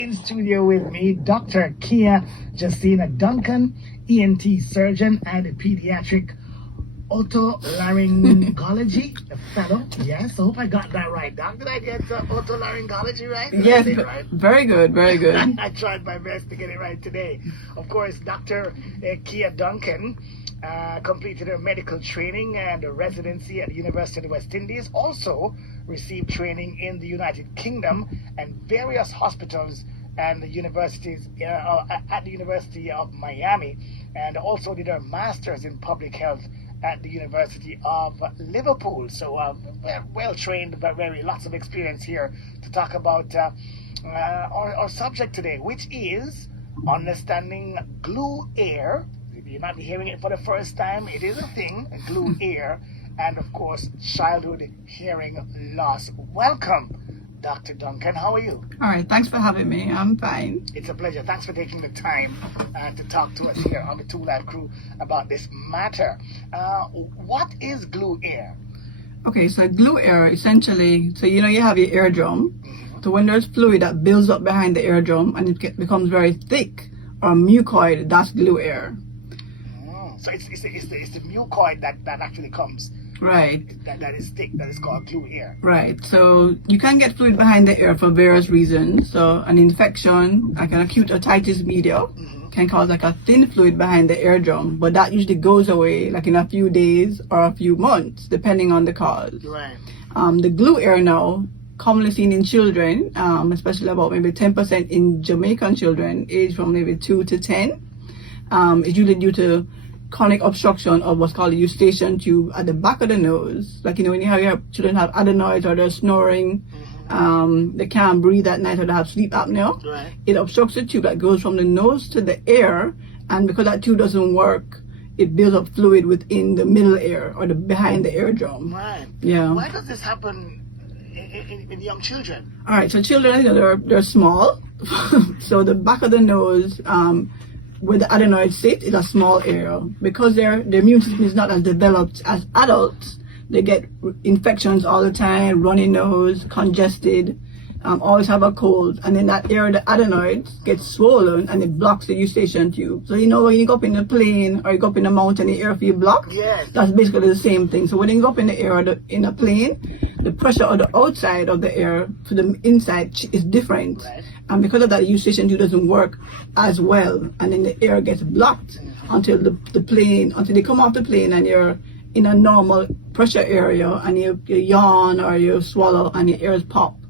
In studio with me, Dr. Kia Justina Duncan, ENT surgeon and a pediatric otolaryngology fellow. Yes, I hope I got that right. Doc, did I get otolaryngology right? Yes, right? very good, very good. I tried my best to get it right today. Of course, Dr. Kia Duncan completed her medical training and a residency at the University of the West Indies. Also received training in the United Kingdom and various hospitals and the universities at the University of Miami, and also did her master's in public health at the University of Liverpool. So well trained, but lots of experience here to talk about our subject today, which is understanding glue ear. You're not hearing it for the first time. It is a thing, glue ear, and of course, childhood hearing loss. Welcome, Dr. Duncan. How are you? All right, thanks for having me. I'm fine. It's a pleasure. Thanks for taking the time to talk to us here on the Two Live Crew about this matter. What is glue ear? Okay, so glue ear essentially, so you have your eardrum. So when there's fluid that builds up behind the eardrum and it becomes very thick or mucoid, that's glue ear. So it's the mucoid that actually comes. Right. That is thick, that is called glue ear. Right. So you can get fluid behind the ear for various reasons. So an infection, like an acute otitis media, can cause like a thin fluid behind the eardrum, but that usually goes away like in a few days or a few months, depending on the cause. Right. The glue ear now, commonly seen in children, especially about maybe 10% in Jamaican children, aged from maybe 2 to 10, is usually due to chronic obstruction of what's called the eustachian tube at the back of the nose. Like, when you have your children have adenoids or they're snoring, they can't breathe at night or they have sleep apnea. Right. It obstructs the tube that goes from the nose to the ear, and because that tube doesn't work, it builds up fluid within the middle ear or the behind the eardrum. Right. Yeah. Why does this happen in young children? All right, so children, they're small. So the back of the nose, where the adenoids sit, is a small area. Because their immune system is not as developed as adults, they get infections all the time, runny nose, congested, always have a cold, and then that area, the adenoids, gets swollen and it blocks the eustachian tube. So when you go up in a plane or you go up in a mountain, the air feel blocked. Yes. That's basically the same thing. So when you go up in the air or in a plane, the pressure on the outside of the air to the inside is different. Right. And because of that, the eustachian tube doesn't work as well, and then the air gets blocked until until they come off the plane and you're in a normal pressure area and you yawn or you swallow and your ears pop.